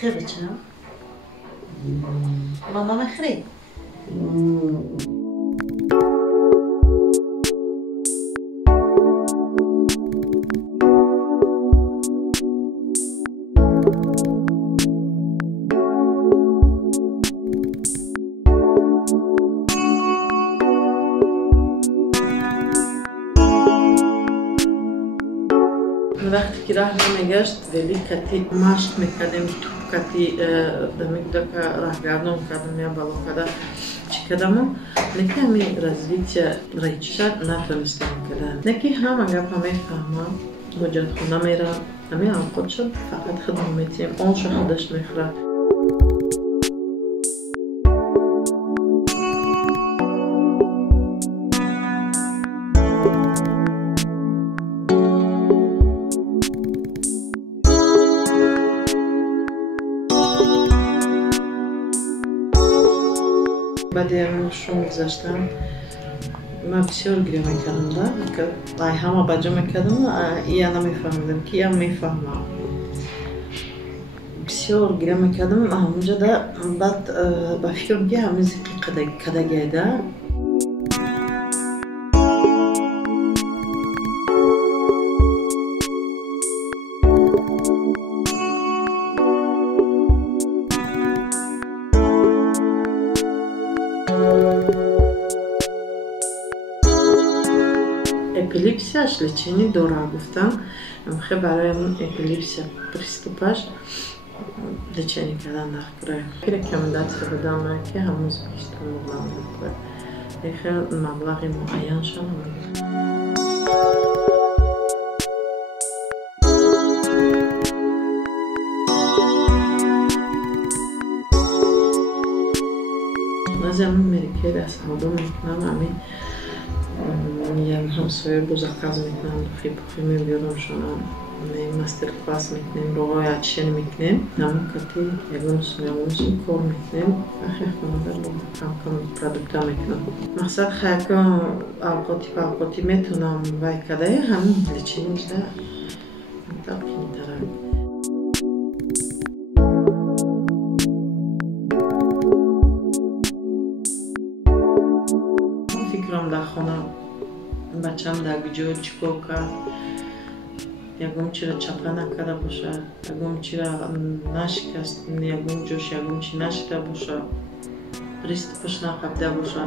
خير بچم ماما مخری وقتی که راه نمیگشت ولی کتی مشق میکردیم تو کتی دمیده که راهگردان کردم یا بالا کده چی کدم نکمی развитие речи نتونستم کردن نکی همه گپ میفهمم وجود خونه میره همه هم خودشون فقط خودم میتیم آنشو خودش میخوره بعد شون گذاشتم من بسیار گریه میکردم که همه بجا میکردم یا نمیفهمیدم که یا میفهمم بسیار گریه میکردم همونجا ده بعد با فکرم که همه زیقی کدگه ده эпилепсияш лечение дорого гуфтам хе барои эпилепсия приступаш лечение кардан нахкура рекомендация дадам ки ҳамун истомал накура хе маблағи муайян шон назам мерке дас ҳодум мекунам амин همسایه رو زخم میکنم خیلی میبیارم شما مستر کلاس میکنیم روهای اکشن میکنیم همون کتی یکم سمیمونشون کار میکنیم و خیلی خانه رو کم پرادکتا میکنم مقصد خیلی اوقاتی میتونم وای کده همون لیچین میشه منطقه میتره فکرم در خانه بچم در کجا چیکار کرد یکم چرا چپه نکرده باشه یکم چرا نشکست یکم جوش یکم چی نشده باشه پریستپش نخفته باشه